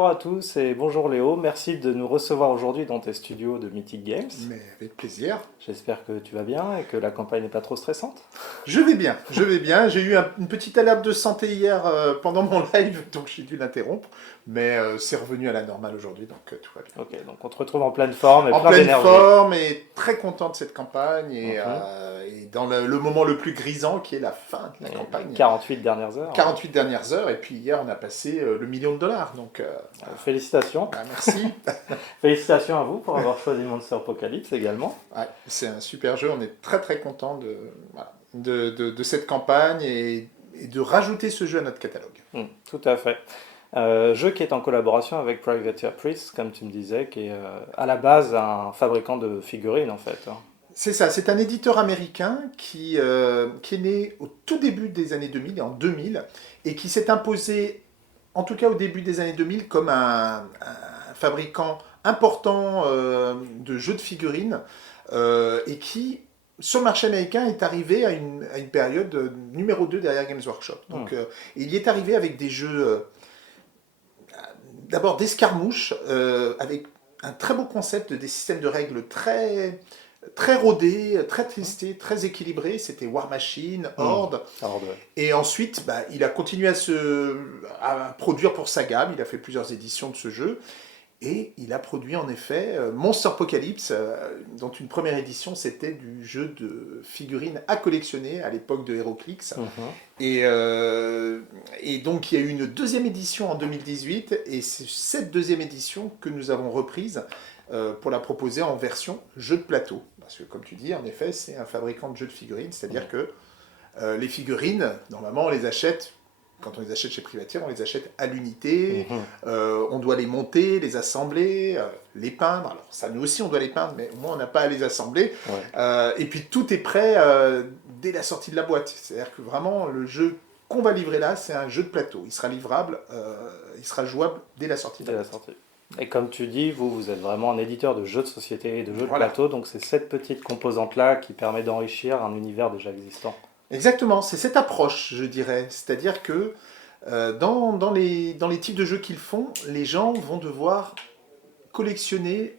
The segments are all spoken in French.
bonjour à tous et bonjour Léo. Merci de nous recevoir aujourd'hui dans tes studios de Mythic Games. Mais avec plaisir. J'espère que tu vas bien et que la campagne n'est pas trop stressante. Je vais bien, je vais bien. J'ai eu une petite alerte de santé hier pendant mon live, donc j'ai dû l'interrompre. Mais c'est revenu à la normale aujourd'hui, donc tout va bien. Ok, donc on te retrouve en pleine forme et En plein pleine d'énergie. forme et très content de cette campagne et, Mhm. et dans le moment le plus grisant qui est la fin de la Et campagne. 48 dernières heures. 48 dernières heures et puis hier on a passé le million de dollars. Donc Félicitations. merci. Félicitations à vous pour avoir choisi Monster Apocalypse également. Ouais, c'est un super jeu, on est très très content voilà, de cette campagne et de rajouter ce jeu à notre catalogue. Tout à fait. Jeu qui est en collaboration avec Privateer Press, comme tu me disais, qui est à la base un fabricant de figurines en fait. C'est ça, c'est un éditeur américain qui est né au tout début des années 2000, en 2000, et qui s'est imposé, en tout cas au début des années 2000, comme un fabricant important de jeux de figurines, et qui, sur le marché américain, est arrivé à une période numéro 2 derrière Games Workshop. Donc, il y est arrivé avec des jeux, d'abord d'escarmouches, avec un très beau concept, des systèmes de règles très rodés, très testés, très équilibrés. C'était War Machine, Horde. Horde. Et ensuite, il a continué à produire pour sa gamme. Il a fait plusieurs éditions de ce jeu. Et il a produit en effet Monster Apocalypse, dont une première édition c'était du jeu de figurines à collectionner à l'époque de HeroClix. Et donc il y a eu une deuxième édition en 2018, et c'est cette deuxième édition que nous avons reprise pour la proposer en version jeu de plateau. Parce que comme tu dis, en effet, c'est un fabricant de jeux de figurines, c'est-à-dire que les figurines, normalement on les achète. Quand on les achète chez Privateer, on les achète à l'unité, on doit les monter, les assembler, les peindre. Alors ça, nous aussi, on doit les peindre, mais au moins, on n'a pas à les assembler. Ouais. Et puis, tout est prêt dès la sortie de la boîte. C'est-à-dire que vraiment, le jeu qu'on va livrer là, c'est un jeu de plateau. Il sera livrable, il sera jouable dès la sortie de la boîte. Et comme tu dis, vous êtes vraiment un éditeur de jeux de société et de jeux Voilà. de plateau, donc c'est cette petite composante-là qui permet d'enrichir un univers déjà existant. Exactement, c'est cette approche, je dirais. C'est-à-dire que dans les types de jeux qu'ils font, les gens vont devoir collectionner,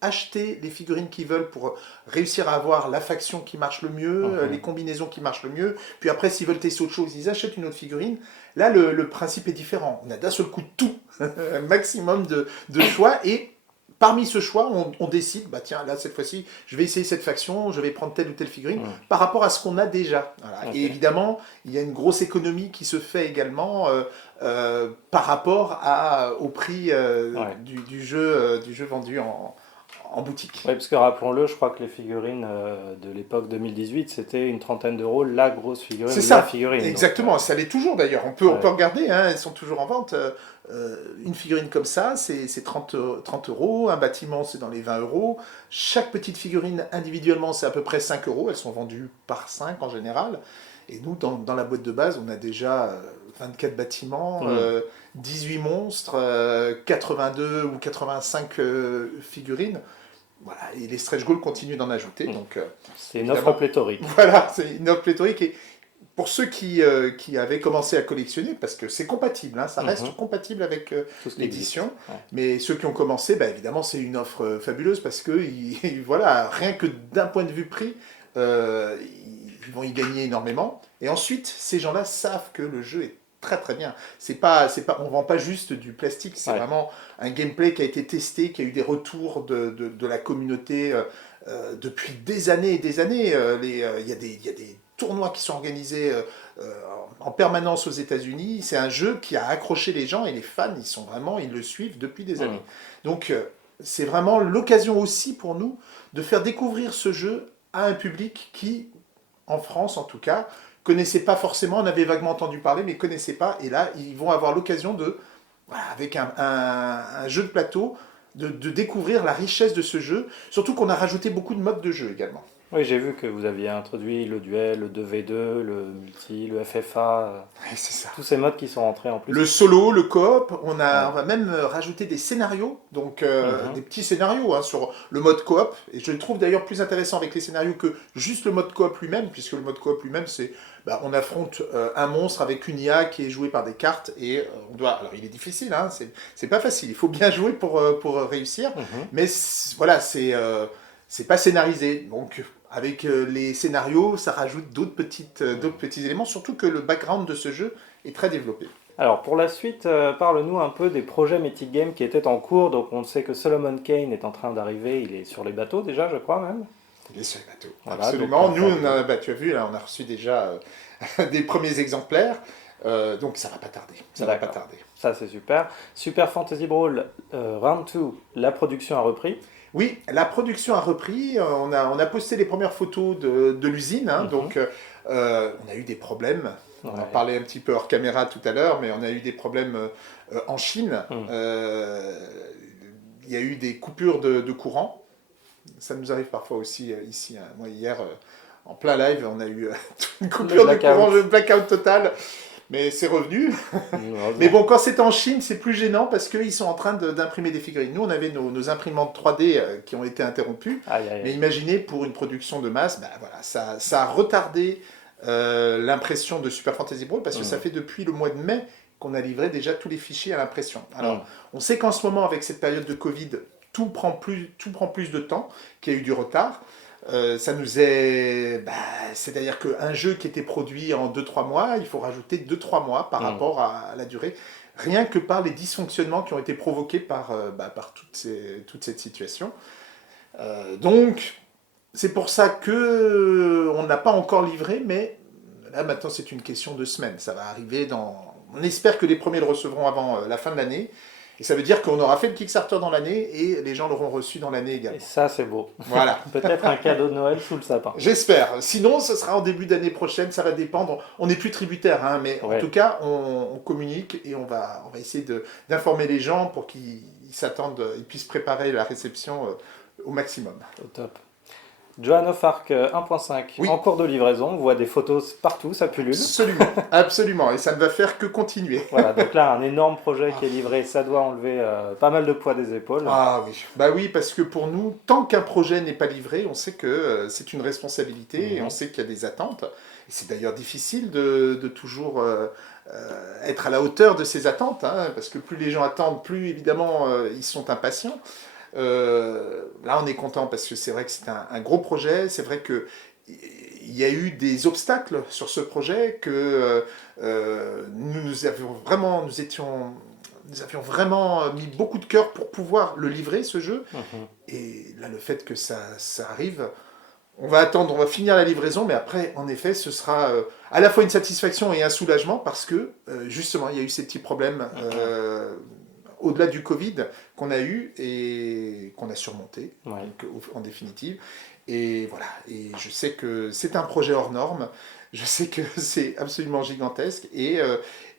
acheter les figurines qu'ils veulent pour réussir à avoir la faction qui marche le mieux, les combinaisons qui marchent le mieux. Puis après, s'ils veulent tester autre chose, ils achètent une autre figurine. Là, le principe est différent. On a d'un seul coup tout, un maximum de choix, et parmi ce choix, on décide, tiens, là, cette fois-ci, je vais essayer cette faction, je vais prendre telle ou telle figurine, par rapport à ce qu'on a déjà. Voilà. Okay. Et évidemment, il y a une grosse économie qui se fait également par rapport au prix du jeu vendu en boutique. Oui, parce que rappelons-le, je crois que les figurines de l'époque 2018, c'était une trentaine d'euros, la grosse figurine. C'est ça, la figurine, exactement, donc, ça l'est toujours d'ailleurs. On peut regarder, hein, elles sont toujours en vente. Une figurine comme ça, c'est 30 euros. Un bâtiment, c'est dans les 20 euros. Chaque petite figurine individuellement, c'est à peu près 5 euros. Elles sont vendues par 5 en général. Et nous, dans la boîte de base, on a déjà 24 bâtiments, 18 monstres, 82 ou 85 figurines. Voilà, et les stretch goals continuent d'en ajouter. Donc, c'est une offre pléthorique. Voilà, c'est une offre pléthorique. Et pour ceux qui avaient commencé à collectionner, parce que c'est compatible, hein, ça reste compatible avec l'édition, mais ceux qui ont commencé, évidemment, c'est une offre fabuleuse, parce que voilà, rien que d'un point de vue prix, ils vont y gagner énormément. Et ensuite, ces gens-là savent que le jeu est très très bien. On vend pas juste du plastique, c'est vraiment un gameplay qui a été testé, qui a eu des retours de la communauté depuis des années et des années. Il y a des tournois qui sont organisés en permanence aux États-Unis. C'est un jeu qui a accroché les gens, et les fans, ils le suivent depuis des années. Donc c'est vraiment l'occasion aussi pour nous de faire découvrir ce jeu à un public qui, en France en tout cas, connaissaient pas forcément, on avait vaguement entendu parler, mais connaissaient pas. Et là, ils vont avoir l'occasion avec un jeu de plateau, de découvrir la richesse de ce jeu. Surtout qu'on a rajouté beaucoup de modes de jeu également. Oui, j'ai vu que vous aviez introduit le duel, le 2v2, le multi, le FFA, c'est ça. Tous ces modes qui sont rentrés en plus. Le solo, le coop, on va même rajouter des scénarios, donc des petits scénarios sur le mode coop, et je le trouve d'ailleurs plus intéressant avec les scénarios que juste le mode coop lui-même, puisque le mode coop lui-même c'est on affronte un monstre avec une IA qui est jouée par des cartes et on doit. Alors il est difficile, hein, c'est pas facile. Il faut bien jouer pour réussir, mais voilà, c'est pas scénarisé. Donc avec les scénarios, ça rajoute d'autres petits éléments, surtout que le background de ce jeu est très développé. Alors pour la suite, parle-nous un peu des projets Mythic Games qui étaient en cours. Donc on sait que Solomon Kane est en train d'arriver, il est sur les bateaux déjà, je crois même. Il est sur les bateaux, voilà, absolument. Nous, tu as vu, là, on a reçu déjà des premiers exemplaires, donc ça va pas tarder. Ça c'est super. Super Fantasy Brawl Round 2, la production a repris. Oui, la production a repris. On a posté les premières photos de l'usine. Donc, on a eu des problèmes. On en parlait un petit peu hors caméra tout à l'heure, mais on a eu des problèmes en Chine. Il y a eu des coupures de courant. Ça nous arrive parfois aussi ici. Moi, hier, en plein live, on a eu une coupure de courant, le blackout total. Mais c'est revenu. Mais bon, quand c'est en Chine, c'est plus gênant parce qu'ils sont en train d'imprimer des figurines. Nous, on avait nos imprimantes 3D qui ont été interrompues. Mais imaginez, pour une production de masse, voilà, ça a retardé l'impression de Super Fantasy Brawl parce que ça fait depuis le mois de mai qu'on a livré déjà tous les fichiers à l'impression. Alors, on sait qu'en ce moment, avec cette période de Covid, tout prend plus de temps, qu'il y a eu du retard. Ça nous est... c'est-à-dire qu'un jeu qui était produit en 2-3 mois, il faut rajouter 2-3 mois par rapport à la durée, rien que par les dysfonctionnements qui ont été provoqués par toute cette situation. Donc, c'est pour ça qu'on n'a pas encore livré, mais là maintenant c'est une question de semaines. Ça va arriver dans... On espère que les premiers le recevront avant la fin de l'année. Et ça veut dire qu'on aura fait le Kickstarter dans l'année et les gens l'auront reçu dans l'année également. Et ça, c'est beau. Voilà. Peut-être un cadeau de Noël sous le sapin. J'espère. Sinon, ce sera en début d'année prochaine. Ça va dépendre. On n'est plus tributaire, mais en tout cas, on communique et on va essayer d'informer les gens pour qu'ils s'attendent, ils puissent préparer la réception au maximum. Au top. Joan of Arc 1.5, en cours de livraison, on voit des photos partout, ça pullule. Absolument, et ça ne va faire que continuer. Voilà, donc là, un énorme projet qui est livré, ça doit enlever pas mal de poids des épaules. Ah oui, oui, parce que pour nous, tant qu'un projet n'est pas livré, on sait que c'est une responsabilité, et on sait qu'il y a des attentes. Et c'est d'ailleurs difficile de toujours être à la hauteur de ces attentes, parce que plus les gens attendent, plus évidemment ils sont impatients. Là on est content parce que c'est vrai que c'est un gros projet, c'est vrai que il y a eu des obstacles sur ce projet que nous avions vraiment mis beaucoup de cœur pour pouvoir le livrer, ce jeu. Et là le fait que ça arrive, on va attendre, on va finir la livraison, mais après en effet ce sera à la fois une satisfaction et un soulagement parce que justement il y a eu ces petits problèmes au-delà du Covid qu'on a eu et qu'on a surmonté, donc, en définitive. Et voilà, et je sais que c'est un projet hors norme, je sais que c'est absolument gigantesque, et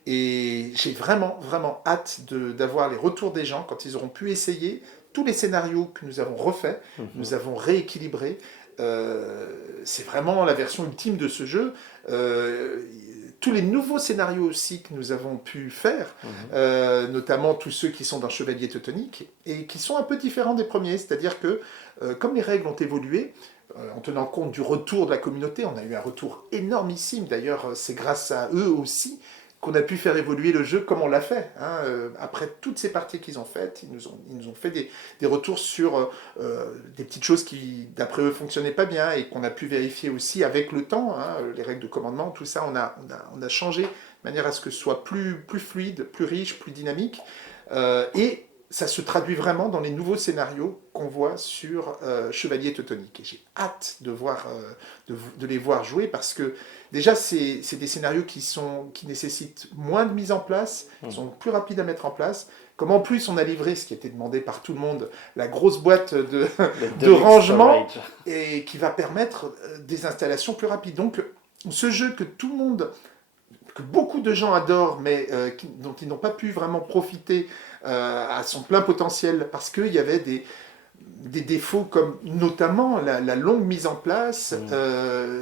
j'ai vraiment hâte d'avoir les retours des gens quand ils auront pu essayer tous les scénarios que nous avons refaits, nous avons rééquilibrés. C'est vraiment la version ultime de ce jeu. Tous les nouveaux scénarios aussi que nous avons pu faire, notamment tous ceux qui sont d'un chevalier teutonique, et qui sont un peu différents des premiers, c'est-à-dire que, comme les règles ont évolué, en tenant compte du retour de la communauté, on a eu un retour énormissime, d'ailleurs c'est grâce à eux aussi qu'on a pu faire évoluer le jeu comme on l'a fait. Après toutes ces parties qu'ils ont faites, ils nous ont fait des retours sur des petites choses qui, d'après eux, fonctionnaient pas bien et qu'on a pu vérifier aussi avec le temps. Les règles de commandement, tout ça, on a changé de manière à ce que ce soit plus fluide, plus riche, plus dynamique. Et ça se traduit vraiment dans les nouveaux scénarios qu'on voit sur Chevalier Teutonique. Et j'ai hâte de les voir jouer parce que déjà, c'est des scénarios qui nécessitent moins de mise en place, qui sont plus rapides à mettre en place. Comme en plus on a livré, ce qui était demandé par tout le monde, la grosse boîte de rangement, et qui va permettre des installations plus rapides. Donc ce jeu que tout le monde, que beaucoup de gens adorent, mais dont ils n'ont pas pu vraiment profiter à son plein potentiel, parce qu'il y avait des défauts comme notamment la longue mise en place,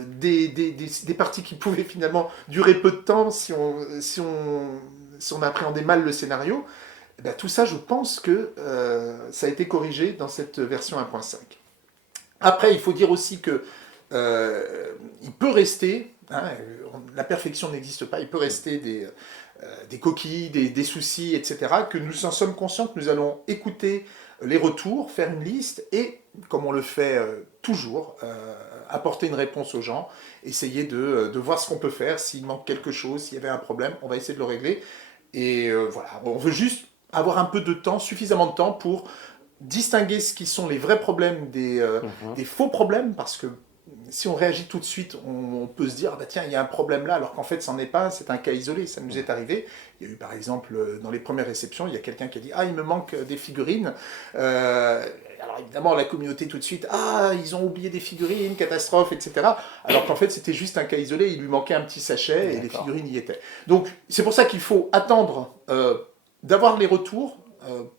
des parties qui pouvaient finalement durer peu de temps si on appréhendait mal le scénario. Tout ça, je pense que ça a été corrigé dans cette version 1.5. Après, il faut dire aussi que il peut rester, hein, la perfection n'existe pas, il peut rester des coquilles, des soucis, etc., que nous en sommes conscients, que nous allons écouter les retours, faire une liste et, comme on le fait toujours, apporter une réponse aux gens, essayer de voir ce qu'on peut faire, s'il manque quelque chose, s'il y avait un problème, on va essayer de le régler. Et voilà, on veut juste avoir un peu de temps, suffisamment de temps pour distinguer ce qui sont les vrais problèmes des faux problèmes, parce que si on réagit tout de suite, on peut se dire ah bah tiens, il y a un problème là, alors qu'en fait, c'en est pas, c'est un cas isolé, ça nous est arrivé. Il y a eu par exemple, dans les premières réceptions, il y a quelqu'un qui a dit ah, il me manque des figurines. Alors évidemment, la communauté tout de suite, ah, ils ont oublié des figurines, catastrophe, etc. Alors qu'en fait, c'était juste un cas isolé, il lui manquait un petit sachet et les figurines y étaient. Donc, c'est pour ça qu'il faut attendre d'avoir les retours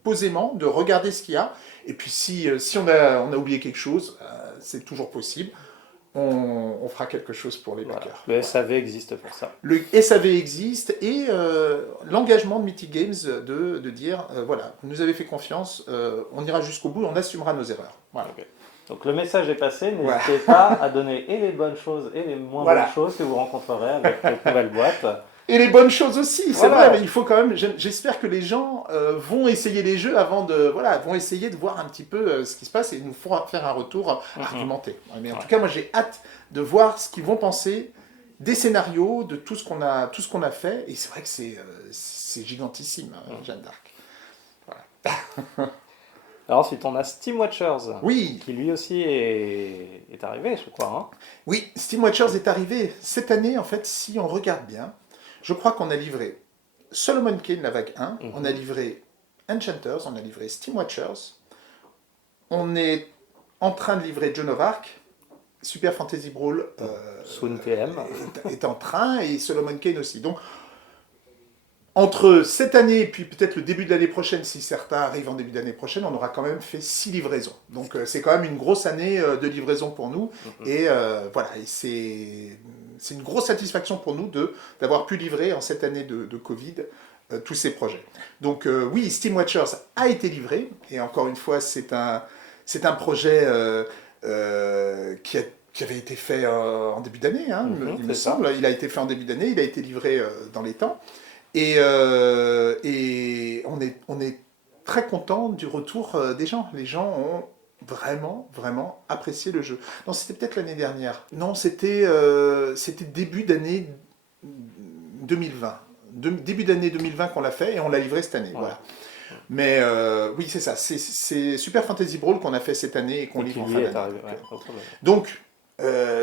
posément, de regarder ce qu'il y a. Et puis, si on a oublié quelque chose, c'est toujours possible. On fera quelque chose pour les backers. Le SAV existe pour ça. Le SAV existe et l'engagement de Mythic Games de dire voilà, vous nous avez fait confiance, on ira jusqu'au bout, on assumera nos erreurs. Voilà. Okay. Donc le message est passé, n'hésitez pas à donner et les bonnes choses et les moins bonnes choses que vous rencontrerez avec cette nouvelle boîte. Et les bonnes choses aussi, c'est vrai, mais il faut quand même, j'espère que les gens vont essayer les jeux avant vont essayer de voir un petit peu ce qui se passe et nous feront faire un retour argumenté. Mais en tout cas, moi j'ai hâte de voir ce qu'ils vont penser des scénarios, de tout ce qu'on a fait, et c'est vrai que c'est gigantissime, Jeanne d'Arc. Voilà. Alors ensuite, on a Steam Watchers, qui lui aussi est arrivé, je crois. Hein. Oui, Steam Watchers est arrivé cette année, en fait, si on regarde bien. Je crois qu'on a livré Solomon Kane, la vague 1, on a livré Enchanters, on a livré Steam Watchers, on est en train de livrer Joan of Arc, Super Fantasy Brawl est en train, et Solomon Kane aussi. Donc, entre cette année et puis peut-être le début de l'année prochaine, si certains arrivent en début d'année prochaine, on aura quand même fait 6 livraisons. Donc c'est quand même une grosse année de livraison pour nous. Et voilà, et c'est une grosse satisfaction pour nous d'avoir pu livrer en cette année de Covid tous ces projets. Donc oui, Steam Watchers a été livré. Et encore une fois, c'est un projet qui avait été fait en début d'année, hein, il me semble. Il a été fait en début d'année, il a été livré dans les temps. Et on est très content du retour des gens. Les gens ont vraiment, vraiment apprécié le jeu. Non, c'était peut-être l'année dernière. Non, c'était début d'année 2020. Début d'année 2020 qu'on l'a fait et on l'a livré cette année. Ouais. Voilà. Mais oui, c'est ça. C'est Super Fantasy Brawl qu'on a fait cette année et qu'on livre en fin d'année. Donc,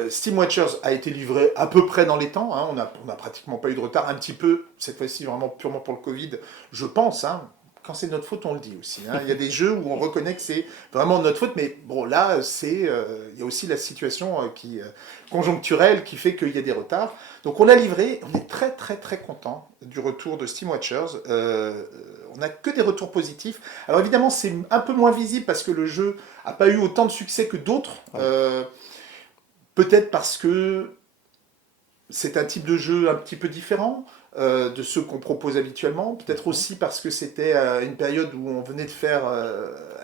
Steam Watchers a été livré à peu près dans les temps, hein. On a pratiquement pas eu de retard, un petit peu, cette fois-ci vraiment purement pour le Covid, je pense, hein. Quand c'est notre faute, on le dit aussi, hein. Il y a des jeux où on reconnaît que c'est vraiment notre faute, mais bon là, il y a aussi la situation conjoncturelle qui fait qu'il y a des retards. Donc on l'a livré, on est très très très content du retour de Steam Watchers. On n'a que des retours positifs. Alors évidemment, c'est un peu moins visible parce que le jeu n'a pas eu autant de succès que d'autres. Peut-être parce que c'est un type de jeu un petit peu différent de ceux qu'on propose habituellement. Peut-être aussi parce que c'était une période où on venait de faire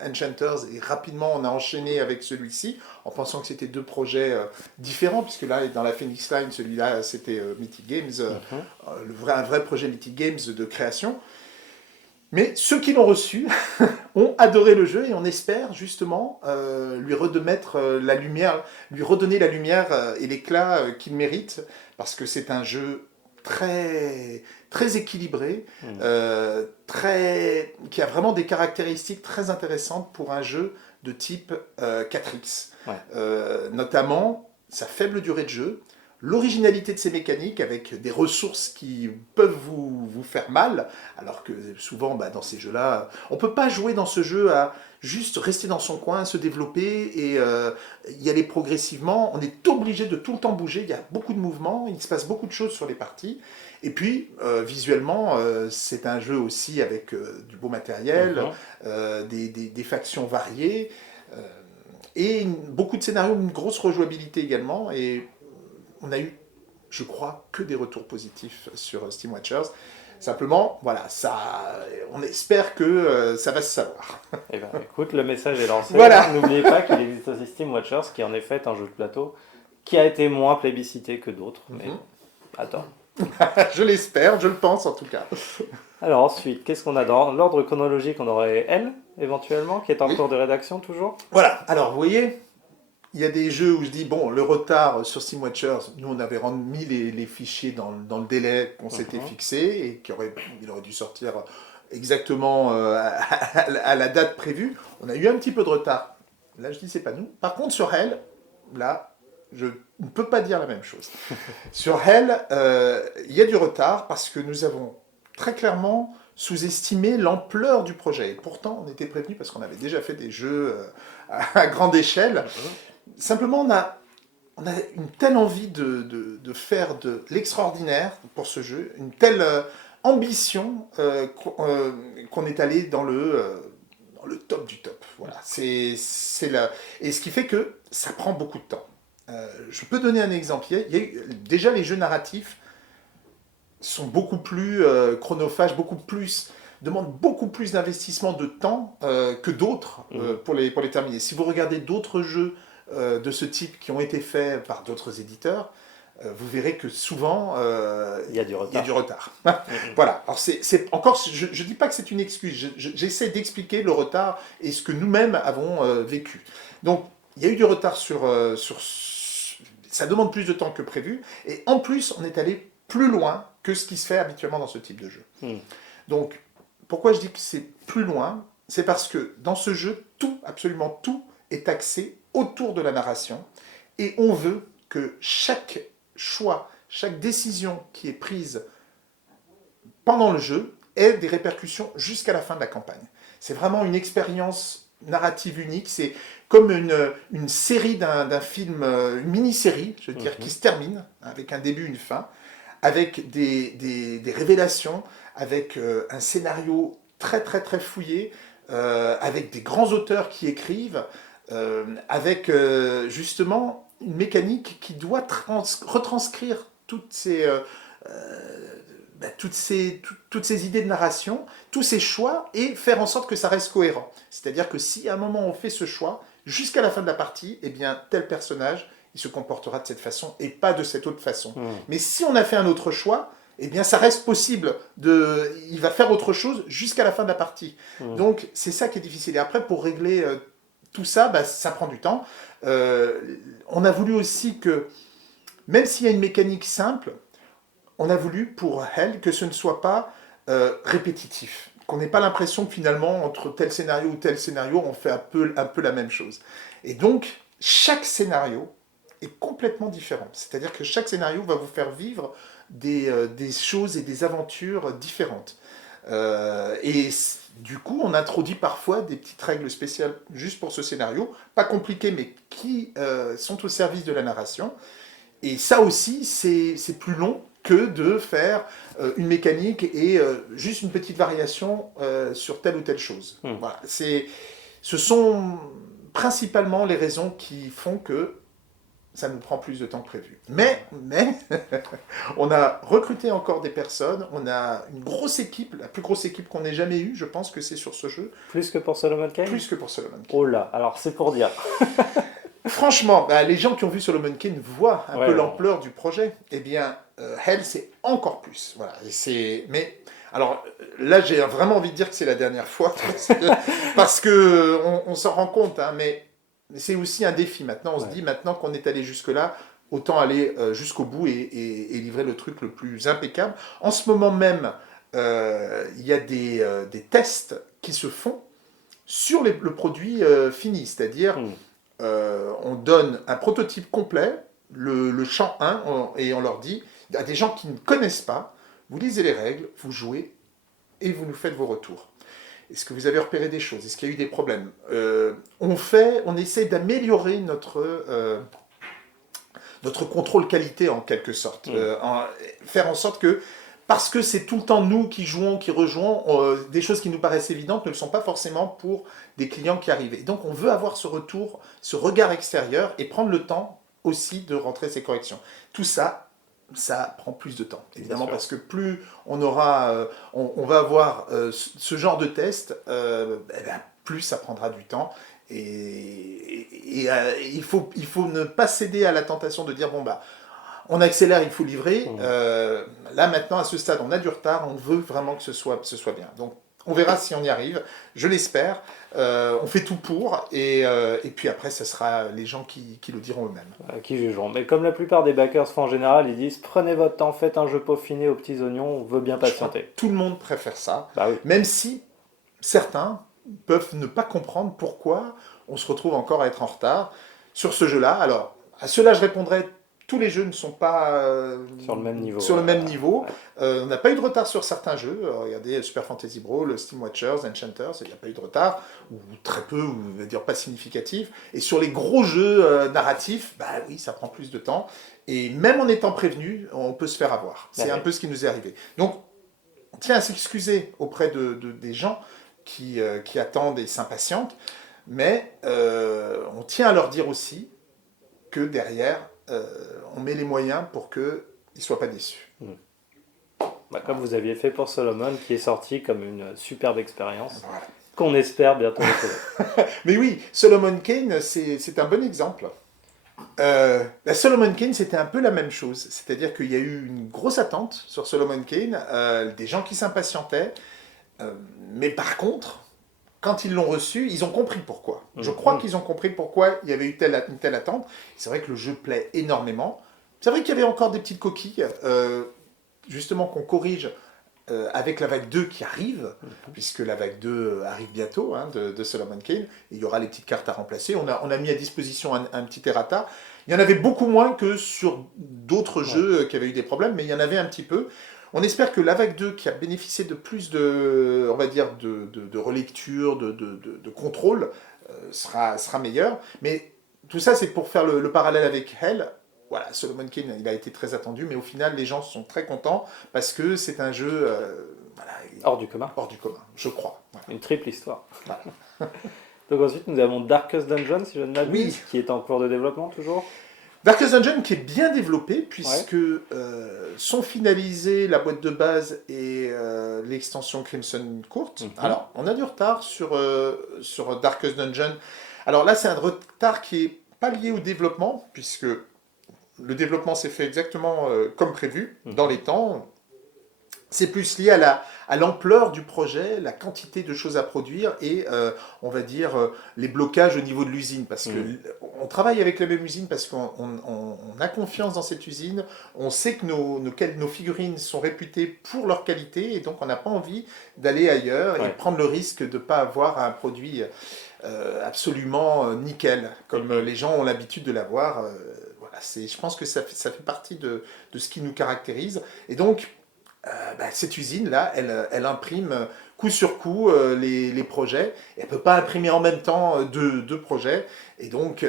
Enchanters et rapidement on a enchaîné avec celui-ci en pensant que c'était deux projets différents, puisque là, dans la Phoenix Line, celui-là, c'était Mythic Games, un vrai projet Mythic Games de création. Mais ceux qui l'ont reçu ont adoré le jeu et on espère justement lui redonner la lumière et l'éclat qu'il mérite, parce que c'est un jeu très, très équilibré, qui a vraiment des caractéristiques très intéressantes pour un jeu de type 4X. Notamment sa faible durée de jeu, l'originalité de ces mécaniques avec des ressources qui peuvent vous faire mal, alors que souvent dans ces jeux-là, on ne peut pas jouer dans ce jeu à juste rester dans son coin, se développer et y aller progressivement. On est obligé de tout le temps bouger, il y a beaucoup de mouvements, il se passe beaucoup de choses sur les parties. Et puis, visuellement, c'est un jeu aussi avec du beau matériel, des factions variées, et beaucoup de scénarios, une grosse rejouabilité également, et on a eu, je crois, que des retours positifs sur Steam Watchers. Simplement, voilà, on espère que ça va se savoir. Eh bien, écoute, le message est lancé. Voilà. N'oubliez pas qu'il existe aussi Steam Watchers, qui en effet est un jeu de plateau qui a été moins plébiscité que d'autres, mais attends. Je l'espère, je le pense en tout cas. Alors ensuite, qu'est-ce qu'on a dans l'ordre chronologique? On aurait Elle, éventuellement, qui est en cours de rédaction toujours. Voilà, alors vous voyez, il y a des jeux où je dis, bon, le retard sur Steam Watchers, nous on avait mis les fichiers dans le délai qu'on s'était fixé et il aurait dû sortir exactement à la date prévue. On a eu un petit peu de retard. Là je dis, c'est pas nous. Par contre sur Elle, là, je ne peux pas dire la même chose. Sur Elle, il y a du retard parce que nous avons très clairement sous-estimé l'ampleur du projet. Et pourtant, on était prévenus parce qu'on avait déjà fait des jeux à grande échelle. Simplement, on a une telle envie de faire de l'extraordinaire pour ce jeu, une telle ambition qu'on est allé dans le top du top. Voilà. Et ce qui fait que ça prend beaucoup de temps. Je peux donner un exemple. Déjà, les jeux narratifs sont beaucoup plus chronophages, demandent beaucoup plus d'investissement de temps que d'autres pour les terminer. Si vous regardez d'autres jeux de ce type qui ont été faits par d'autres éditeurs, vous verrez que souvent il y a du retard. Voilà. Alors encore, je ne dis pas que c'est une excuse. J'essaie d'expliquer le retard et ce que nous-mêmes avons vécu. Donc il y a eu du retard sur ça demande plus de temps que prévu. Et en plus, on est allé plus loin que ce qui se fait habituellement dans ce type de jeu. Donc, pourquoi je dis que c'est plus loin? C'est parce que dans ce jeu, absolument tout, est axé autour de la narration. Et on veut que chaque choix, chaque décision qui est prise pendant le jeu ait des répercussions jusqu'à la fin de la campagne. C'est vraiment une expérience narrative unique. C'est comme une série d'un film, une mini-série, je veux dire, qui se termine avec un début, une fin, avec des révélations, avec un scénario très très très fouillé, avec des grands auteurs qui écrivent, avec justement une mécanique qui doit retranscrire toutes ces idées de narration, tous ces choix, et faire en sorte que ça reste cohérent. C'est-à-dire que si à un moment on fait ce choix, jusqu'à la fin de la partie, eh bien tel personnage, il se comportera de cette façon et pas de cette autre façon. Mais si on a fait un autre choix, eh bien ça reste possible. Il va faire autre chose jusqu'à la fin de la partie. Donc c'est ça qui est difficile. Et après, pour régler tout ça, ça prend du temps. On a voulu aussi que, même s'il y a une mécanique simple, on a voulu pour Elle que ce ne soit pas répétitif. Qu'on n'ait pas l'impression que finalement, entre tel scénario ou tel scénario, on fait un peu la même chose. Et donc, chaque scénario est complètement différent. C'est-à-dire que chaque scénario va vous faire vivre des choses et des aventures différentes. Et du coup, on introduit parfois des petites règles spéciales juste pour ce scénario, pas compliquées, mais qui sont au service de la narration. Et ça aussi, c'est plus long que de faire une mécanique et juste une petite variation sur telle ou telle chose. Voilà. Ce sont principalement les raisons qui font que ça nous prend plus de temps que prévu. Mais on a recruté encore des personnes, on a une grosse équipe, la plus grosse équipe qu'on ait jamais eue, je pense que c'est sur ce jeu. Plus que pour Solomon Kane? Plus que pour Solomon Kane. Oh là, alors c'est pour dire. Franchement, les gens qui ont vu Solomon Kane voient un peu l'ampleur du projet. Eh bien, Elle, c'est encore plus. Voilà. Mais alors là, j'ai vraiment envie de dire que c'est la dernière fois parce que on s'en rend compte, hein, mais c'est aussi un défi. Maintenant, on se dit, maintenant qu'on est allé jusque-là, autant aller jusqu'au bout et livrer le truc le plus impeccable. En ce moment même, il y a des tests qui se font sur le produit fini, c'est-à-dire on donne un prototype complet, le champ 1, et on leur dit, à des gens qui ne connaissent pas, vous lisez les règles, vous jouez, et vous nous faites vos retours. Est-ce que vous avez repéré des choses? Est-ce qu'il y a eu des problèmes? On essaie d'améliorer notre contrôle qualité en quelque sorte. Faire en sorte que, parce que c'est tout le temps nous qui jouons, qui rejouons, des choses qui nous paraissent évidentes ne le sont pas forcément pour des clients qui arrivent. Et donc on veut avoir ce retour, ce regard extérieur et prendre le temps aussi de rentrer ces corrections. Tout ça, ça prend plus de temps, évidemment, parce que plus on aura, on va avoir ce genre de test, plus ça prendra du temps. il faut ne pas céder à la tentation de dire, bon, bah, on accélère, il faut livrer. Là, maintenant, à ce stade, on a du retard, on veut vraiment que ce soit bien. Donc, on verra si on y arrive, je l'espère. On fait tout pour, et puis après, ce sera les gens qui le diront eux-mêmes. Qui jugeront. Mais comme la plupart des backers font en général, ils disent prenez votre temps, faites un jeu peaufiné aux petits oignons, on veut bien patienter. Tout le monde préfère ça, bah oui. Même si certains peuvent ne pas comprendre pourquoi on se retrouve encore à être en retard sur ce jeu-là. Alors, à cela, je répondrai, tous les jeux ne sont pas sur le même niveau. Ouais. On n'a pas eu de retard sur certains jeux. Regardez Super Fantasy Brawl, Steam Watchers, Enchanters, il n'y a pas eu de retard, ou très peu, ou on va dire pas significatif. Et sur les gros jeux narratifs, bah oui, ça prend plus de temps. Et même en étant prévenu, on peut se faire avoir. C'est un peu ce qui nous est arrivé. Donc, on tient à s'excuser auprès des gens qui attendent et s'impatientent, mais on tient à leur dire aussi que derrière, on met les moyens pour qu'ils ne soient pas déçus. Comme vous aviez fait pour Solomon, qui est sorti comme une superbe expérience, qu'on espère bientôt retrouver. Mais oui, Solomon Kane, c'est un bon exemple. La Solomon Kane, c'était un peu la même chose. C'est-à-dire qu'il y a eu une grosse attente sur Solomon Kane, des gens qui s'impatientaient, mais par contre, quand ils l'ont reçu, ils ont compris pourquoi. Je crois qu'ils ont compris pourquoi il y avait eu une telle attente. C'est vrai que le jeu plaît énormément. C'est vrai qu'il y avait encore des petites coquilles, justement qu'on corrige avec la vague 2 qui arrive, puisque la vague 2 arrive bientôt de Solomon Kane. Il y aura les petites cartes à remplacer. On a mis à disposition un petit errata. Il y en avait beaucoup moins que sur d'autres jeux qui avaient eu des problèmes, mais il y en avait un petit peu. On espère que la vague 2, qui a bénéficié de plus de, on va dire, de relecture, de contrôle, sera meilleure. Mais tout ça, c'est pour faire le parallèle avec Hell. Voilà, Solomon Kane, il a été très attendu, mais au final, les gens sont très contents parce que c'est un jeu hors du commun. Hors du commun, je crois. Voilà. Une triple histoire. Voilà. Donc ensuite, nous avons Darkest Dungeon, si je ne m'abuse, qui est en cours de développement toujours. Darkest Dungeon qui est bien développé, puisque sont finalisées la boîte de base et l'extension Crimson Court. Alors, on a du retard sur Darkest Dungeon. Alors là, c'est un retard qui n'est pas lié au développement, puisque le développement s'est fait exactement comme prévu, dans les temps. C'est plus lié à l'ampleur du projet, la quantité de choses à produire et, on va dire, les blocages au niveau de l'usine. Parce qu'on travaille avec la même usine parce qu'on a confiance dans cette usine. On sait que nos figurines sont réputées pour leur qualité et donc on n'a pas envie d'aller ailleurs et prendre le risque de ne pas avoir un produit absolument nickel, comme les gens ont l'habitude de l'avoir. Voilà, je pense que ça fait partie de ce qui nous caractérise. Et donc, cette usine-là, elle imprime coup sur coup les projets. Et elle ne peut pas imprimer en même temps deux projets. Et donc,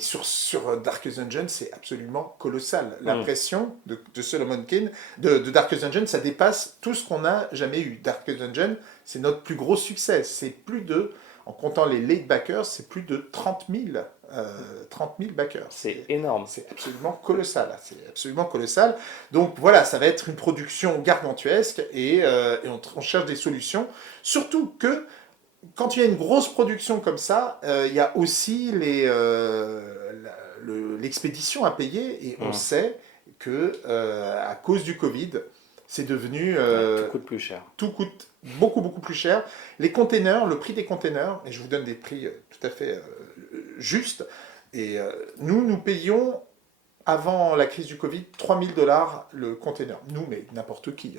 sur Darkest Dungeon, c'est absolument colossal. La pression de Solomon Kane, de Darkest Dungeon, ça dépasse tout ce qu'on a jamais eu. Darkest Dungeon, c'est notre plus gros succès. C'est plus de, en comptant les late backers, c'est plus de 30 000 backers. C'est énorme. C'est absolument colossal. C'est absolument colossal. Donc voilà, ça va être une production gargantuesque et on cherche des solutions. Surtout que quand il y a une grosse production comme ça, il y a aussi l'expédition à payer et on sait que à cause du Covid, c'est devenu... tout coûte plus cher. Tout coûte beaucoup, beaucoup plus cher. Les containers, le prix des containers, et je vous donne des prix tout à fait justes, et nous payions, avant la crise du Covid, 3 000 $ le container. Nous, mais n'importe qui.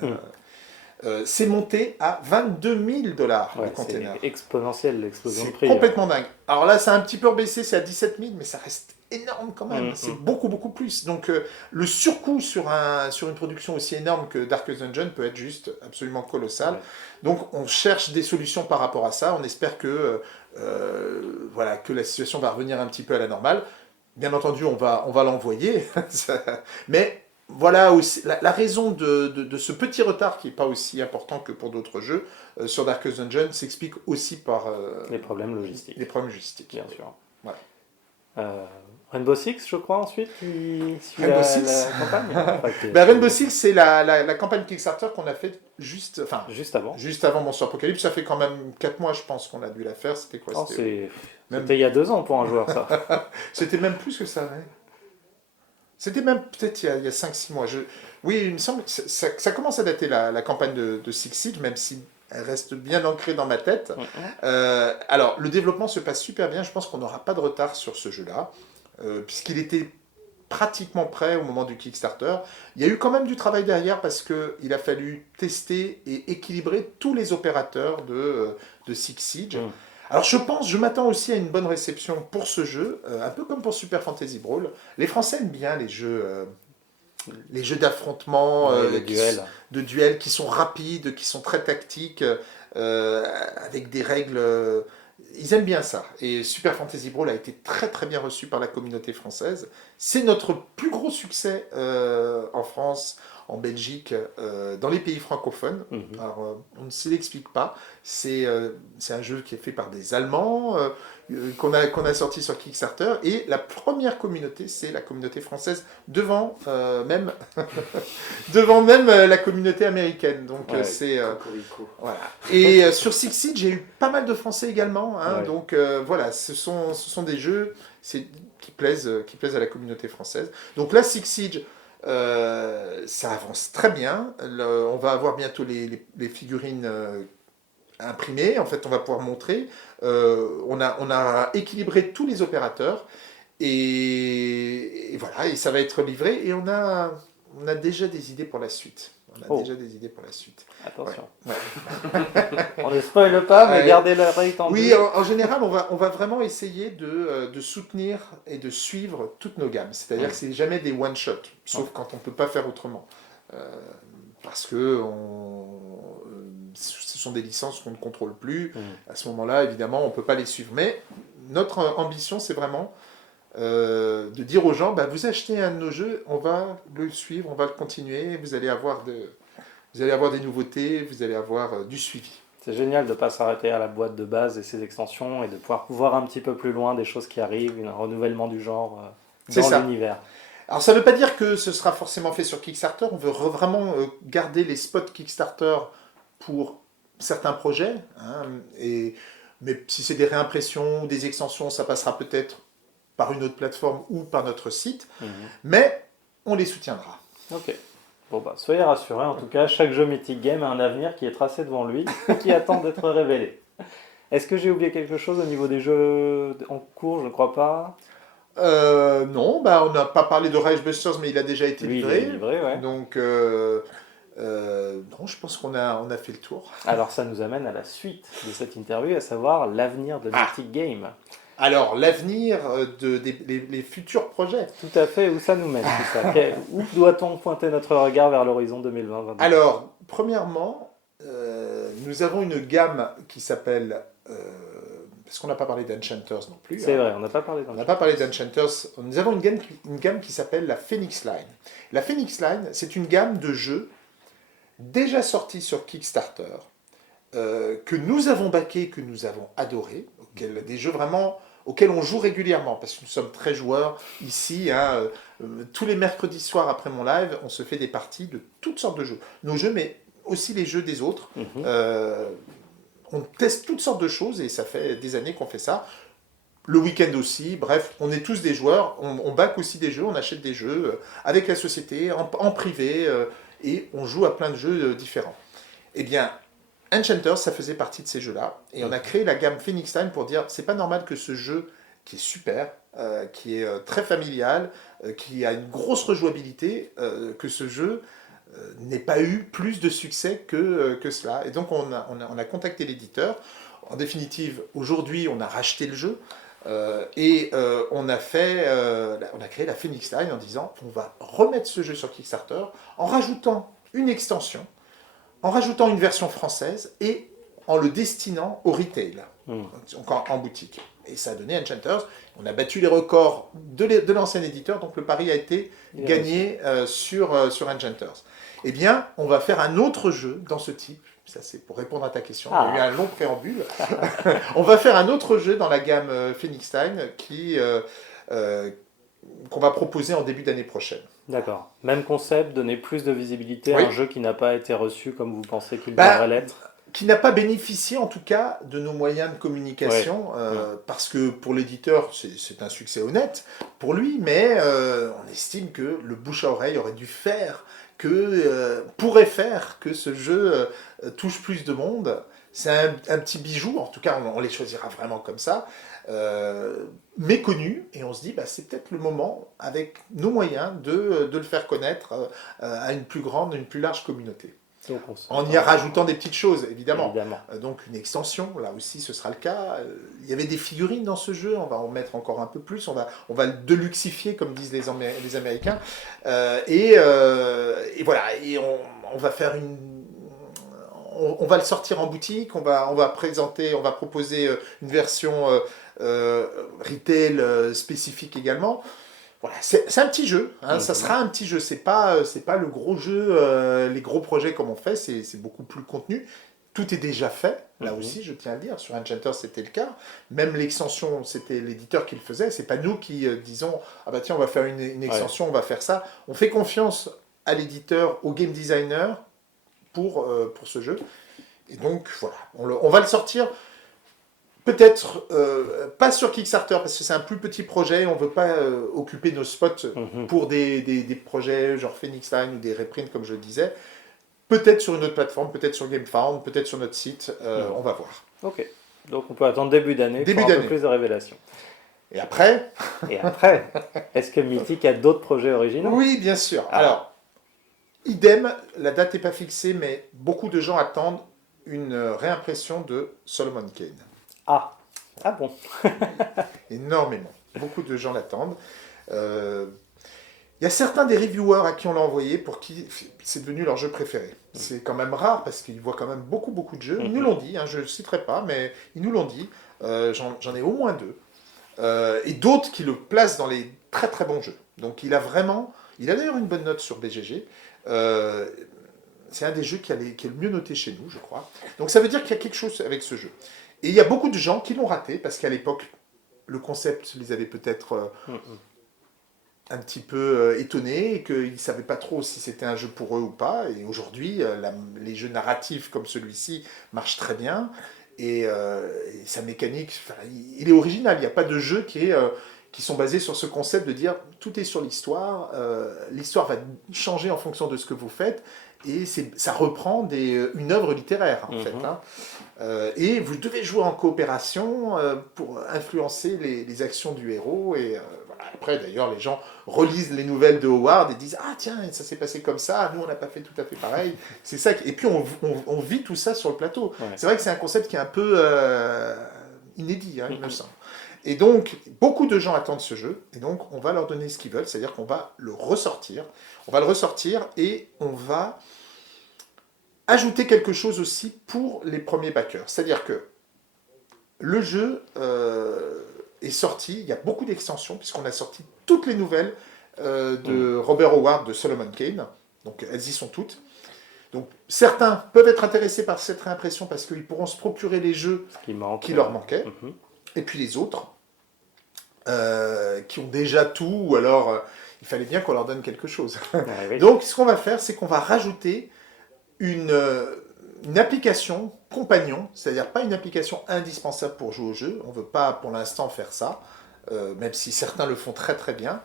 C'est monté à 22 000 $ le container. C'est exponentiel l'explosion de prix. C'est complètement dingue. Alors là, ça a un petit peu baissé, c'est à 17 000, mais ça reste énorme quand même. C'est beaucoup, beaucoup plus. Donc le surcoût sur une production aussi énorme que Darkest Dungeon peut être juste absolument colossal. Donc on cherche des solutions par rapport à ça. On espère que la situation va revenir un petit peu à la normale. Bien entendu, on va l'envoyer. Mais voilà aussi la raison de ce petit retard qui n'est pas aussi important que pour d'autres jeux sur Darkest Dungeon s'explique aussi par les problèmes logistiques. Les problèmes logistiques. Bien sûr. Voilà. Rainbow Six, je crois, ensuite, qui suit Rainbow la Six. campagne. Rainbow Six, c'est la campagne Kickstarter qu'on a faite juste avant. Juste avant Monster Apocalypse. Ça fait quand même 4 mois, je pense, qu'on a dû la faire. C'était quoi? C'était il y a 2 ans pour un joueur, ça. C'était même plus que ça, ouais. C'était même peut-être il y a 5-6 mois. Oui, il me semble que ça commence à dater la campagne de Six Siege, même si elle reste bien ancrée dans ma tête. Alors, le développement se passe super bien. Je pense qu'on n'aura pas de retard sur ce jeu-là, puisqu'il était pratiquement prêt au moment du Kickstarter. Il y a eu quand même du travail derrière parce qu'il a fallu tester et équilibrer tous les opérateurs de Six Siege. Alors je m'attends aussi à une bonne réception pour ce jeu, un peu comme pour Super Fantasy Brawl. Les Français aiment bien les jeux d'affrontement, de duel qui sont rapides, qui sont très tactiques, avec des règles. Ils aiment bien ça. Et Super Fantasy Brawl a été très très bien reçu par la communauté française. C'est notre plus gros succès en France, en Belgique, dans les pays francophones. Alors, on ne se l'explique pas. C'est un jeu qui est fait par des Allemands, qu'on a sorti sur Kickstarter. Et la première communauté, c'est la communauté française, devant même, devant même la communauté américaine. Donc, voilà. Et sur Six Siege, j'ai eu pas mal de Français également. Donc, voilà, ce sont des jeux qui plaisent à la communauté française. Donc là, Six Siege, ça avance très bien. On va avoir bientôt les figurines imprimées. En fait, on va pouvoir montrer. On a équilibré tous les opérateurs. Et voilà, et ça va être livré. Et on a déjà des idées pour la suite. Attention. Ouais. On ne spoile pas, mais gardez l'oreille tendue. Oui, en général, on va vraiment essayer de soutenir et de suivre toutes nos gammes. C'est-à-dire que c'est jamais des one-shot, sauf quand on ne peut pas faire autrement. Parce que ce sont des licences qu'on ne contrôle plus. À ce moment-là, évidemment, on ne peut pas les suivre. Mais notre ambition, c'est vraiment de dire aux gens, vous achetez un de nos jeux, on va le suivre, on va le continuer, vous allez avoir des nouveautés, vous allez avoir du suivi. C'est génial de ne pas s'arrêter à la boîte de base et ses extensions et de pouvoir voir un petit peu plus loin des choses qui arrivent, un renouvellement du genre dans l'univers. Alors ça ne veut pas dire que ce sera forcément fait sur Kickstarter, on veut vraiment garder les spots Kickstarter pour certains projets, mais si c'est des réimpressions ou des extensions, ça passera peut-être par une autre plateforme ou par notre site, mais on les soutiendra. Ok. Bon soyez rassurés, en tout cas, chaque jeu Mythic Game a un avenir qui est tracé devant lui et qui attend d'être révélé. Est-ce que j'ai oublié quelque chose au niveau des jeux en cours? Je ne crois pas. Non, on n'a pas parlé de Rage Busters, mais il a déjà été livré. Il est livré, ouais. Donc, non, je pense qu'on a fait le tour. Alors, ça nous amène à la suite de cette interview, à savoir l'avenir de Mythic Game. Alors, l'avenir les futurs projets. Tout à fait, où ça nous mène tout ça? Où doit-on pointer notre regard vers l'horizon 2020? Alors, premièrement, nous avons une gamme qui s'appelle... parce qu'on n'a pas parlé d'Enchanters non plus. C'est vrai, on n'a pas parlé d'Enchanters. On n'a pas parlé d'Enchanters. Nous avons une gamme qui s'appelle la Phoenix Line. La Phoenix Line, c'est une gamme de jeux déjà sortis sur Kickstarter, que nous avons backés, que nous avons adorés, des jeux vraiment auxquels on joue régulièrement, parce que nous sommes très joueurs ici. Tous les mercredis soirs après mon live, on se fait des parties de toutes sortes de jeux. Nos jeux, mais aussi les jeux des autres. On teste toutes sortes de choses et ça fait des années qu'on fait ça. Le week-end aussi, bref, on est tous des joueurs, on back aussi des jeux, on achète des jeux avec la société, en privé, et on joue à plein de jeux différents. Eh bien, Enchanters, ça faisait partie de ces jeux-là, et on a créé la gamme Phoenix Time pour dire, c'est pas normal que ce jeu, qui est super, qui est très familial, qui a une grosse rejouabilité, que ce jeu n'ait pas eu plus de succès que cela. Et donc on a contacté l'éditeur. En définitive, aujourd'hui, on a racheté le jeu et on a créé la Phoenix Line en disant on va remettre ce jeu sur Kickstarter en rajoutant une extension, en rajoutant une version française et en le destinant au retail, donc en boutique. Et ça a donné Enchanters. On a battu les records de l'ancien éditeur, donc le pari a été gagné sur Enchanters. Eh bien, on va faire un autre jeu dans ce type. Ça, c'est pour répondre à ta question. Il y a eu un long préambule. On va faire un autre jeu dans la gamme Phoenix Time qui qu'on va proposer en début d'année prochaine. D'accord. Même concept, donner plus de visibilité Oui. à un jeu qui n'a pas été reçu comme vous pensez qu'il devrait l'être. Qui n'a pas bénéficié en tout cas de nos moyens de communication, parce que pour l'éditeur c'est un succès honnête pour lui, mais on estime que le bouche à oreille aurait dû faire, pourrait faire que ce jeu touche plus de monde. C'est un petit bijou, en tout cas on les choisira vraiment comme ça, méconnu, et on se dit c'est peut-être le moment avec nos moyens de le faire connaître à une plus grande, une plus large communauté. En y rajoutant des petites choses, évidemment. Donc une extension, là aussi ce sera le cas. Il y avait des figurines dans ce jeu, on va en mettre encore un peu plus, on va le deluxifier comme disent les Américains. Et voilà, et on va faire on va le sortir en boutique, on va proposer une version retail spécifique également. Voilà, c'est un petit jeu, ça sera un petit jeu, c'est pas le gros jeu, les gros projets comme on fait, c'est beaucoup plus contenu. Tout est déjà fait, là aussi je tiens à le dire, sur Enchanter c'était le cas, même l'extension c'était l'éditeur qui le faisait, c'est pas nous qui disons tiens on va faire une extension, on va faire ça. On fait confiance à l'éditeur, au game designer pour ce jeu, et donc voilà, on va le sortir. Peut-être pas sur Kickstarter parce que c'est un plus petit projet, on ne veut pas occuper nos spots pour des projets genre Phoenix Line ou des reprints comme je le disais. Peut-être sur une autre plateforme, peut-être sur GameFound, peut-être sur notre site, on va voir. Ok, donc on peut attendre début d'année pour un peu plus de révélations. Et après est-ce que Mythic a d'autres projets originaux? Oui, bien sûr. Alors, idem, la date n'est pas fixée, mais beaucoup de gens attendent une réimpression de Solomon Kane. Ah bon. Énormément. Beaucoup de gens l'attendent. Il y a certains des reviewers à qui on l'a envoyé pour qui c'est devenu leur jeu préféré. C'est quand même rare parce qu'ils voient quand même beaucoup de jeux. Ils nous l'ont dit, je ne le citerai pas, mais ils nous l'ont dit. J'en ai au moins 2. Et d'autres qui le placent dans les très très bons jeux. Donc il a d'ailleurs une bonne note sur BGG. C'est un des jeux qui est le mieux noté chez nous, je crois. Donc ça veut dire qu'il y a quelque chose avec ce jeu. Et il y a beaucoup de gens qui l'ont raté, parce qu'à l'époque, le concept les avait peut-être un petit peu étonnés, et qu'ils ne savaient pas trop si c'était un jeu pour eux ou pas. Et aujourd'hui, les jeux narratifs comme celui-ci marchent très bien. Et sa mécanique, il est original. Il n'y a pas de jeu qui sont basés sur ce concept de dire tout est sur l'histoire. L'histoire va changer en fonction de ce que vous faites. Et ça reprend une œuvre littéraire, en fait. Et vous devez jouer en coopération pour influencer les actions du héros. Et voilà. Après, d'ailleurs, les gens relisent les nouvelles de Howard et disent « Ah tiens, ça s'est passé comme ça, nous on n'a pas fait tout à fait pareil. » C'est ça. Et puis on vit tout ça sur le plateau. Ouais. C'est vrai que c'est un concept qui est un peu inédit, il me semble. Et donc, beaucoup de gens attendent ce jeu, et donc on va leur donner ce qu'ils veulent, c'est-à-dire qu'on va le ressortir. On va le ressortir et on va ajouter quelque chose aussi pour les premiers backers. C'est-à-dire que le jeu est sorti, il y a beaucoup d'extensions, puisqu'on a sorti toutes les nouvelles de Robert Howard de Solomon Kane, donc elles y sont toutes. Donc certains peuvent être intéressés par cette réimpression parce qu'ils pourront se procurer les jeux qui leur manquaient. Et puis les autres, qui ont déjà tout, ou alors il fallait bien qu'on leur donne quelque chose. Donc ce qu'on va faire, c'est qu'on va rajouter une application compagnon, c'est-à-dire pas une application indispensable pour jouer au jeu. On ne veut pas pour l'instant faire ça, même si certains le font très très bien.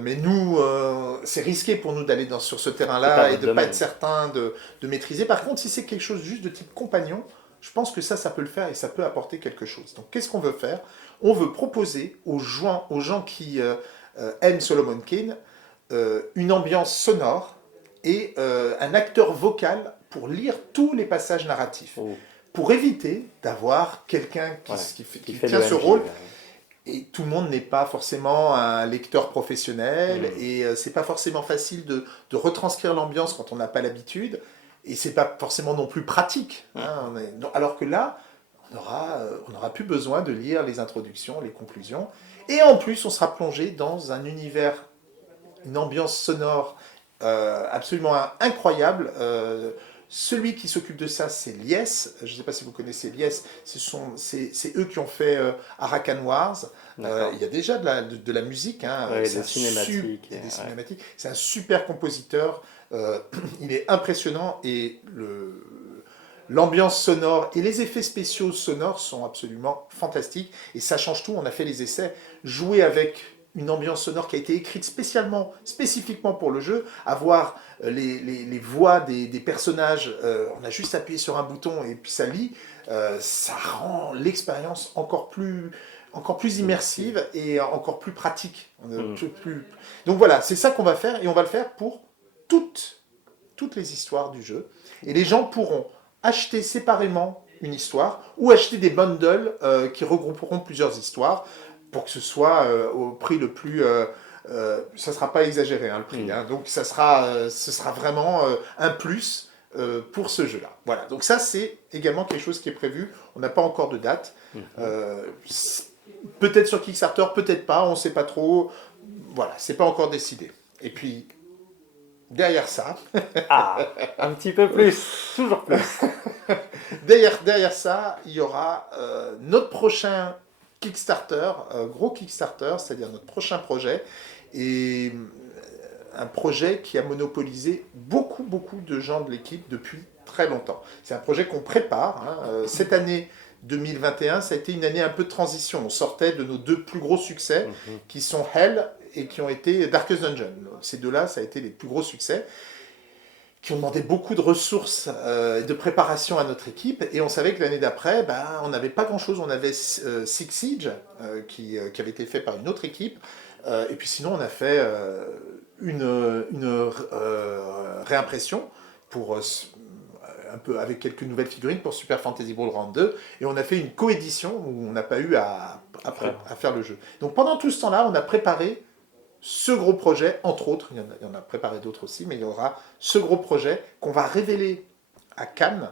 Mais nous, c'est risqué pour nous d'aller sur ce terrain-là et de ne pas être certain de maîtriser. Par contre, si c'est quelque chose juste de type compagnon, je pense que ça peut le faire et ça peut apporter quelque chose. Donc, qu'est-ce qu'on veut faire? On veut proposer aux gens qui aiment Solomon Kane une ambiance sonore et un acteur vocal pour lire tous les passages narratifs. Pour éviter d'avoir quelqu'un qui tient ce rôle. Et tout le monde n'est pas forcément un lecteur professionnel et c'est pas forcément facile de retranscrire l'ambiance quand on n'a pas l'habitude. Et c'est pas forcément non plus pratique. Alors que là, on n'aura plus besoin de lire les introductions, les conclusions. Et en plus, on sera plongé dans un univers, une ambiance sonore absolument incroyable. Celui qui s'occupe de ça, c'est Lies. Je ne sais pas si vous connaissez Lies. C'est eux qui ont fait Arakan Wars. Il y a déjà de la musique. Hein. Ouais, des cinématiques. Des cinématiques. C'est un super compositeur. Il est impressionnant et l'ambiance sonore et les effets spéciaux sonores sont absolument fantastiques. Et ça change tout. On a fait les essais. Jouer avec une ambiance sonore qui a été écrite spécifiquement pour le jeu, avoir les voix des personnages, on a juste appuyé sur un bouton et puis ça lit, ça rend l'expérience encore plus immersive et encore plus pratique. Donc voilà, c'est ça qu'on va faire et on va le faire pour toutes les histoires du jeu. Et les gens pourront acheter séparément une histoire ou acheter des bundles qui regrouperont plusieurs histoires pour que ce soit au prix le plus... ça ne sera pas exagéré, hein, le prix. Hein. Donc ce sera vraiment un plus pour ce jeu-là. Voilà, donc ça c'est également quelque chose qui est prévu. On n'a pas encore de date. Peut-être sur Kickstarter, peut-être pas, on ne sait pas trop. Voilà, c'est pas encore décidé. Et puis, derrière ça... un petit peu plus, toujours plus. derrière ça, il y aura notre prochain Kickstarter, gros Kickstarter, c'est-à-dire notre prochain projet, et un projet qui a monopolisé beaucoup de gens de l'équipe depuis très longtemps. C'est un projet qu'on prépare. Hein. Cette année 2021, ça a été une année un peu de transition. On sortait de nos deux plus gros succès, qui sont Hell et qui ont été Darkest Dungeon. Ces deux-là, ça a été les plus gros succès, qui ont demandé beaucoup de ressources et de préparation à notre équipe. Et on savait que l'année d'après, on n'avait pas grand-chose. On avait Six Siege, qui avait été fait par une autre équipe. Et puis sinon, on a fait une réimpression pour, un peu avec quelques nouvelles figurines pour Super Fantasy Ballround 2. Et on a fait une coédition où on n'a pas eu à faire le jeu. Donc pendant tout ce temps-là, on a préparé ce gros projet, entre autres, il y en a préparé d'autres aussi, mais il y aura ce gros projet qu'on va révéler à Cannes.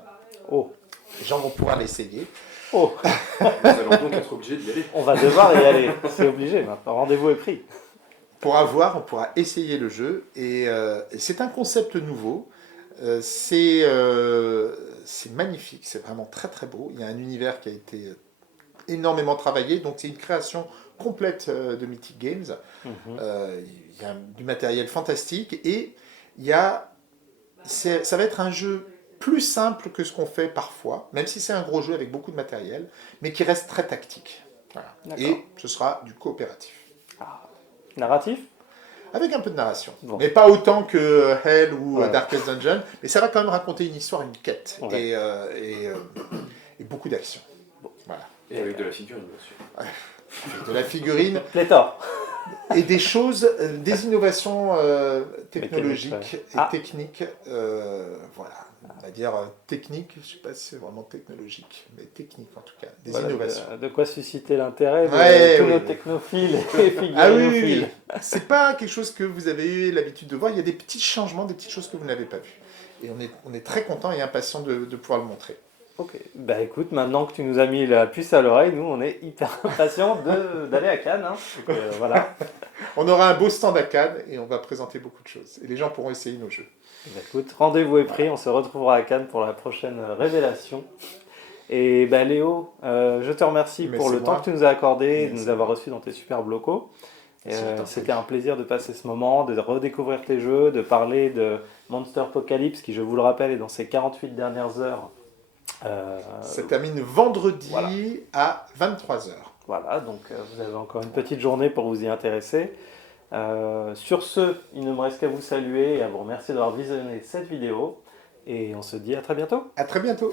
Les gens vont pouvoir l'essayer. Nous allons donc être obligés d'y aller. On va devoir y aller, c'est obligé maintenant, rendez-vous est pris. On pourra essayer le jeu, et c'est un concept nouveau, c'est magnifique, c'est vraiment très très beau, il y a un univers qui a été énormément travaillé, donc c'est une création complète de Mythic Games. Il y a du matériel fantastique et ça va être un jeu plus simple que ce qu'on fait parfois, même si c'est un gros jeu avec beaucoup de matériel, mais qui reste très tactique. Voilà. Et ce sera du coopératif. Narratif ? Avec un peu de narration. Bon. Mais pas autant que Hell ou Darkest Dungeon, mais ça va quand même raconter une histoire, une quête, et beaucoup d'action. Voilà. Et avec de la figurine, bien sûr. De la figurine. Pléthore. Et des choses, des innovations technologiques et techniques. Voilà. On va dire technique, je ne sais pas si c'est vraiment technologique, mais technique en tout cas. Des innovations. De quoi susciter l'intérêt de tous nos technophiles et figurinophiles. Oui. C'est pas quelque chose que vous avez eu l'habitude de voir. Il y a des petits changements, des petites choses que vous n'avez pas vues. Et on est très content et impatient de pouvoir le montrer. Ok, écoute, maintenant que tu nous as mis la puce à l'oreille, nous on est hyper impatients d'aller à Cannes. Hein. Donc, voilà. On aura un beau stand à Cannes et on va présenter beaucoup de choses. Et les gens pourront essayer nos jeux. Écoute, rendez-vous est pris, on se retrouvera à Cannes pour la prochaine révélation. Et Léo, je te remercie pour le temps que tu nous as accordé et de nous avoir reçus dans tes superbes locaux. C'était un plaisir de passer ce moment, de redécouvrir tes jeux, de parler de Monster Apocalypse qui, je vous le rappelle, est dans ses 48 dernières heures. Ça termine vendredi à 23h. Voilà, donc vous avez encore une petite journée pour vous y intéresser. Sur ce, il ne me reste qu'à vous saluer et à vous remercier d'avoir visionné cette vidéo. Et on se dit à très bientôt. À très bientôt.